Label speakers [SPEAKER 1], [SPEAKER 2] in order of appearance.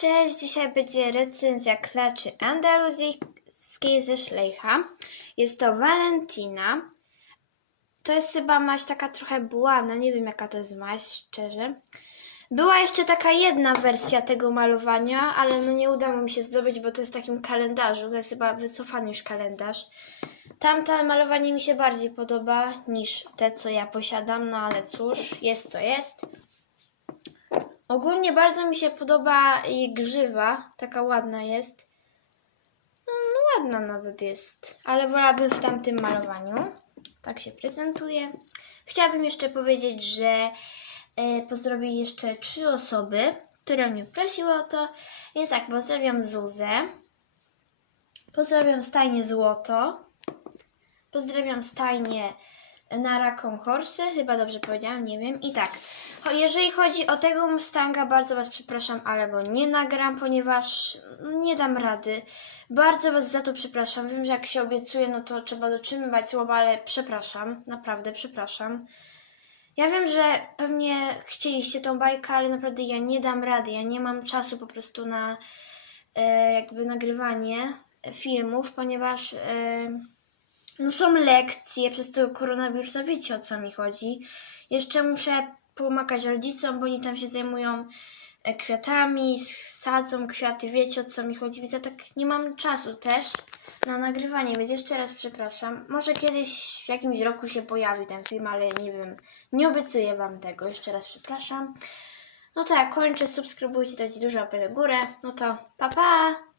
[SPEAKER 1] Cześć, dzisiaj będzie recenzja klaczy andaluzyjskiej ze Szlejcha. Jest to Valentina. To jest chyba maść taka trochę błana, nie wiem jaka to jest maść, szczerze. Była jeszcze taka jedna wersja tego malowania, ale no nie udało mi się zdobyć, bo to jest w takim kalendarzu, to jest chyba wycofany już kalendarz. Tamte malowanie mi się bardziej podoba niż te, co ja posiadam, no ale cóż, jest to jest. Ogólnie bardzo mi się podoba jej grzywa, taka ładna jest. No, no ładna nawet jest, ale wolałabym w tamtym malowaniu. Tak się prezentuje. Chciałabym jeszcze powiedzieć, że e, pozdrowię jeszcze trzy osoby, które mnie prosiły o to. Jest tak, pozdrawiam Zuzę, pozdrawiam Stajnie Złoto, pozdrawiam Stajnie Nara Concorsy, chyba dobrze powiedziałam, nie wiem. I tak, jeżeli chodzi o tego Mustanga, bardzo Was przepraszam, ale go nie nagram, ponieważ nie dam rady. Bardzo Was za to przepraszam. Wiem, że jak się obiecuje, no to trzeba dotrzymywać słowa, ale przepraszam, naprawdę przepraszam. Ja wiem, że pewnie chcieliście tą bajkę, ale naprawdę ja nie dam rady. Ja nie mam czasu po prostu na e, jakby nagrywanie filmów, ponieważ. E, no są lekcje przez tego koronawirusa, wiecie o co mi chodzi. Jeszcze muszę pomagać rodzicom, bo oni tam się zajmują e, kwiatami, sadzą kwiaty, wiecie o co mi chodzi, więc ja tak nie mam czasu też na nagrywanie, więc jeszcze raz przepraszam. Może kiedyś w jakimś roku się pojawi ten film, ale nie wiem, nie obiecuję Wam tego, jeszcze raz przepraszam. No to ja kończę, subskrybujcie, dajcie dużo łapek w górę, no to pa pa!